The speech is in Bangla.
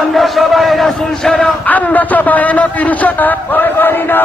আমরা সবাই রাসুল সেনা। আমরা সবাই নবীর সেনা। ভয় করি না